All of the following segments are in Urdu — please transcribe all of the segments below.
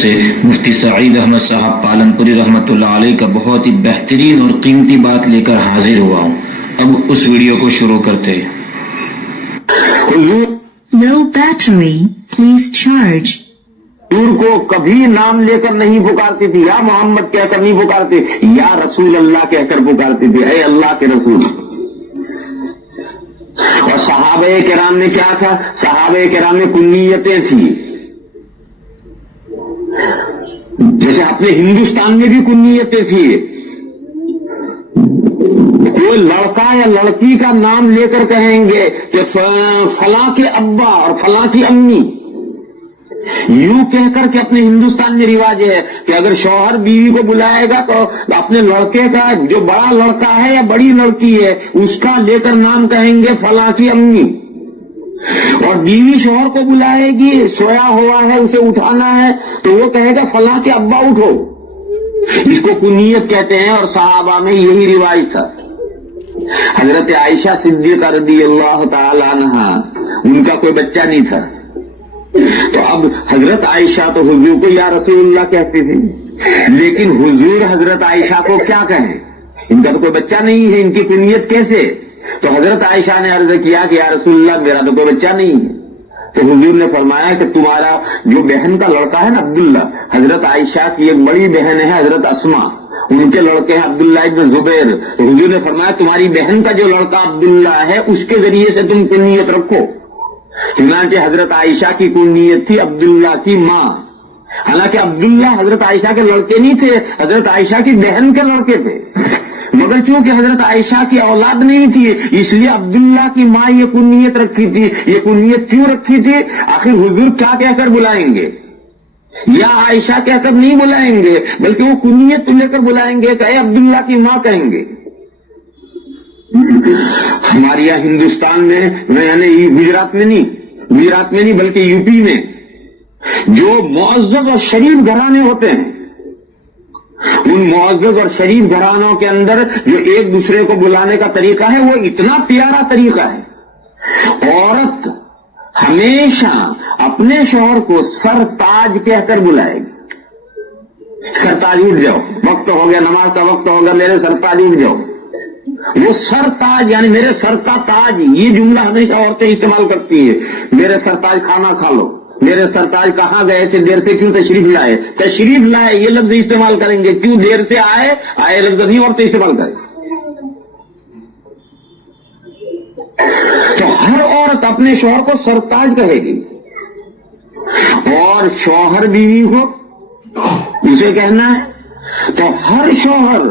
سے مفتی سعید احمد صاحب پالنپوری رحمۃ اللہ علیہ کا بہت ہی بہترین اور قیمتی بات لے کر حاضر ہوا ہوں۔ اب اس ویڈیو کو شروع کرتے ہیں۔ Low battery, please charge. حضور کو کبھی نام لے کر نہیں پکارتی تھی، یا محمد کہہ کر نہیں پکارتی، یا رسول اللہ کہہ کر پکارتی تھی، اے اللہ کے رسول۔ اور صحابہ کرام نے کیا تھا؟ صحابہ کرام میں کنیتیں تھیں، جیسے اپنے ہندوستان میں بھی کنیتیں تھیں۔ کوئی لڑکا یا لڑکی کا نام لے کر کہیں گے کہ فلاں کے ابا اور فلاں کی امی، یوں کہہ کر کے اپنے ہندوستان میں رواج ہے کہ اگر شوہر بیوی کو بلائے گا تو اپنے لڑکے کا جو بڑا لڑکا ہے یا بڑی لڑکی ہے اس کا لے کر نام کہیں گے فلاں کی امی، اور بیوی شوہر کو بلائے گی، سویا ہوا ہے اسے اٹھانا ہے تو وہ کہے گا فلاں کے ابا اٹھو۔ اس کو کنیت کہتے ہیں، اور صحابہ میں یہی رواج تھا۔ حضرت عائشہ صدیقہ رضی اللہ تعالی عنہا، ان کا کوئی بچہ نہیں تھا، تو اب حضرت عائشہ تو حضور کو یا رسول اللہ کہتی تھی، لیکن حضور حضرت عائشہ کو کیا کہیں؟ ان کا تو کوئی بچہ نہیں ہے، ان کی کنیت کیسے؟ تو حضرت عائشہ نے عرض کیا کہ یا رسول اللہ میرا تو کوئی بچہ نہیں ہے۔ تو حضور نے فرمایا کہ تمہارا جو بہن کا لڑکا ہے نا عبداللہ، حضرت عائشہ کی ایک بڑی بہن ہے حضرت اسما، ان کے لڑکے ہیں عبداللہ ابن زبیر، تو حضور نے فرمایا تمہاری بہن کا جو لڑکا عبداللہ ہے اس کے ذریعے سے تم کنیت رکھو۔ چنانچہ حضرت عائشہ کی کنیت تھی عبداللہ کی ماں، حالانکہ عبداللہ حضرت عائشہ کے لڑکے نہیں تھے، حضرت عائشہ کی بہن کے لڑکے تھے، مگر چونکہ حضرت عائشہ کی اولاد نہیں تھی اس لیے عبداللہ کی ماں یہ کنیت رکھی تھی۔ یہ کنیت کیوں رکھی تھی؟ آخر حضور کیا کہہ کر بلائیں گے؟ یا عائشہ کہہ کر نہیں بلائیں گے، بلکہ وہ کنیت لے کر بلائیں گے کہ اے عبداللہ کی ماں کہیں گے۔ ہمارے یہاں ہندوستان میں، یعنی گجرات میں نہیں بلکہ یو پی میں جو معزز اور شریف گھرانے ہوتے ہیں، ان معزز اور شریف گھرانوں کے اندر جو ایک دوسرے کو بلانے کا طریقہ ہے وہ اتنا پیارا طریقہ ہے۔ عورت ہمیشہ اپنے شوہر کو سر تاج کہہ کر بلائے گی، سر تاج اٹھ جاؤ، وقت ہو گیا، نماز کا وقت ہوگا، میرے سر تاج اٹھ جاؤ۔ وہ سر تاج یعنی میرے سر کا تاج، یہ جملہ ہمیشہ عورتیں استعمال کرتی ہیں۔ میرے سر تاج کھانا کھا لو، میرے سرتاج کہاں گئے تھے، دیر سے کیوں تشریف لائے؟ تشریف لائے یہ لفظ استعمال کریں گے، کیوں دیر سے آئے لفظ نہیں عورتیں استعمال کریں۔ تو ہر عورت اپنے شوہر کو سرتاج کہے گی، اور شوہر بیوی کو اسے کہنا ہے۔ تو ہر شوہر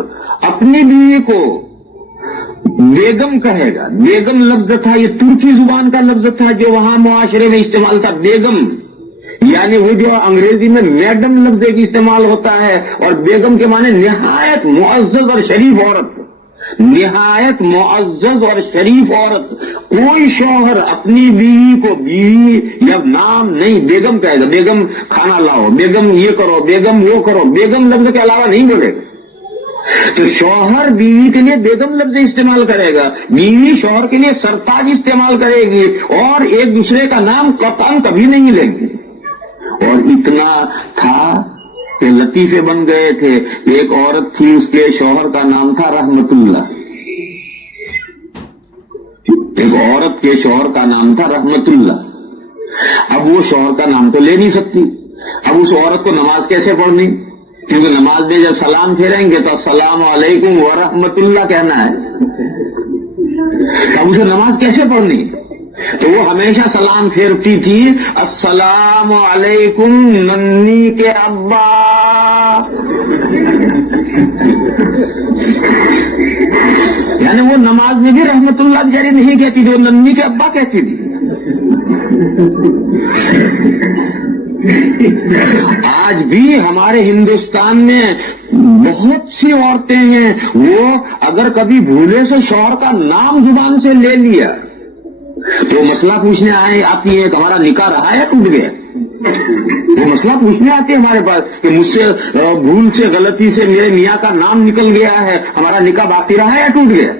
اپنی بیوی کو بیگم کہے گا۔ بیگم لفظ تھا، یہ ترکی زبان کا لفظ تھا جو وہاں معاشرے میں استعمال تھا، بیگم، یعنی وہ جو انگریزی میں میڈم لفظ ایک استعمال ہوتا ہے، اور بیگم کے معنی نہایت معزز اور شریف عورت، نہایت معزز اور شریف عورت۔ کوئی شوہر اپنی بیوی کو بیوی یا نام نہیں بیگم کہے گا، بیگم کھانا لاؤ، بیگم یہ کرو، بیگم وہ کرو، بیگم لفظ کے علاوہ نہیں بولے گا۔ تو شوہر بیوی کے لیے بیگم لفظ استعمال کرے گا، بیوی شوہر کے لیے سرتاج استعمال کرے گی، اور ایک دوسرے کا نام قطعاً کبھی نہیں لیں گے۔ اور اتنا تھا کہ لطیفے بن گئے تھے۔ ایک عورت تھی، اس کے شوہر کا نام تھا رحمت اللہ، ایک عورت کے شوہر کا نام تھا رحمت اللہ۔ اب وہ شوہر کا نام تو لے نہیں سکتی، اب اس عورت کو نماز کیسے پڑھنی؟ کیونکہ نماز میں جب سلام پھیریں گے تو السلام علیکم ورحمت اللہ کہنا ہے، اب اسے نماز کیسے پڑھنی؟ تو وہ ہمیشہ سلام پھیرتی تھی، السلام علیکم ننی کے ابا۔ یعنی وہ نماز میں بھی رحمت اللہ جاری نہیں کہتی تھی، وہ ننی کے ابا کہتی تھی۔ آج بھی ہمارے ہندوستان میں بہت سی عورتیں ہیں، وہ اگر کبھی بھولے سے شوہر کا نام زبان سے لے لیا تو مسئلہ پوچھنے آتی ہے کہ ہمارا نکاح رہا یا ٹوٹ گیا؟ وہ مسئلہ پوچھنے آتے ہیں ہمارے پاس کہ مجھ سے بھول سے غلطی سے میرے میاں کا نام نکل گیا ہے، ہمارا نکاح باقی رہا یا ٹوٹ گیا؟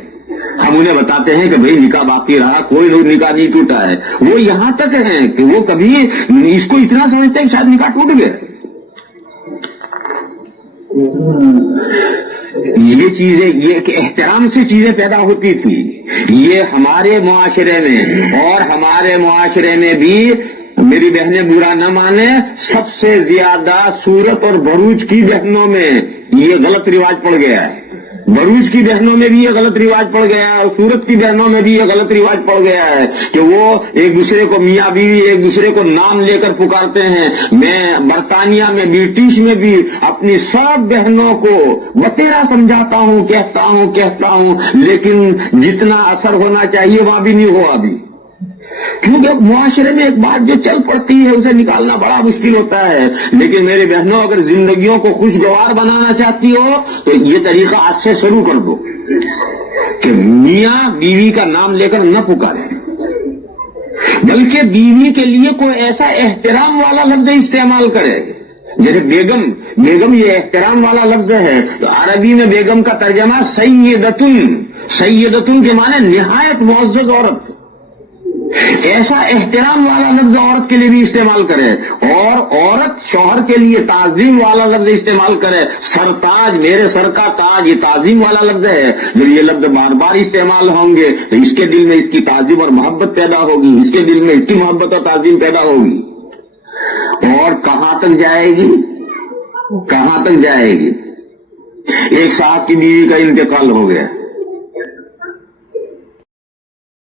ہم انہیں بتاتے ہیں کہ بھئی نکاح باقی رہا، کوئی نکاح نہیں ٹوٹا ہے۔ وہ یہاں تک ہیں کہ وہ کبھی اس کو اتنا سمجھتے ہیں کہ شاید نکاح ٹوٹ گیا، یہ چیزیں، یہ ایک احترام سے چیزیں پیدا ہوتی تھی. یہ ہمارے معاشرے میں اور ہمارے معاشرے میں بھی، میری بہنیں برا نہ مانے، سب سے زیادہ سورت اور بھروچ کی بہنوں میں یہ غلط رواج پڑ گیا ہے. بھروچ کی بہنوں میں بھی یہ غلط رواج پڑ گیا ہے اور سورت کی بہنوں میں بھی یہ غلط رواج پڑ گیا ہے کہ وہ ایک دوسرے کو میاں بیوی، ایک دوسرے کو نام لے کر پکارتے ہیں. میں برطانیہ میں، برٹش میں بھی اپنی سب بہنوں کو بتیرا سمجھاتا ہوں، کہتا ہوں، لیکن جتنا اثر ہونا چاہیے وہاں بھی نہیں ہوا ابھی. کیونکہ معاشرے میں ایک بات جو چل پڑتی ہے اسے نکالنا بڑا مشکل ہوتا ہے. لیکن میرے بہنوں، اگر زندگیوں کو خوشگوار بنانا چاہتی ہو تو یہ طریقہ آج سے شروع کر دو کہ میاں بیوی کا نام لے کر نہ پکارے، بلکہ بیوی کے لیے کوئی ایسا احترام والا لفظ استعمال کرے. جیسے بیگم یہ احترام والا لفظ ہے تو عربی میں بیگم کا ترجمہ سیدتن کے معنی نہایت معزز عورت. ایسا احترام والا لفظ عورت کے لیے بھی استعمال کرے، اور عورت شوہر کے لیے تعظیم والا لفظ استعمال کرے. سرتاج، میرے سر کا تاج، یہ تعظیم والا لفظ ہے. جب یہ لفظ بار بار استعمال ہوں گے تو اس کے دل میں اس کی تعظیم اور محبت پیدا ہوگی، اس کے دل میں اس کی محبت اور تعظیم پیدا ہوگی. اور کہاں تک جائے گی؟ ایک صاحب کی بیوی کا انتقال ہو گیا،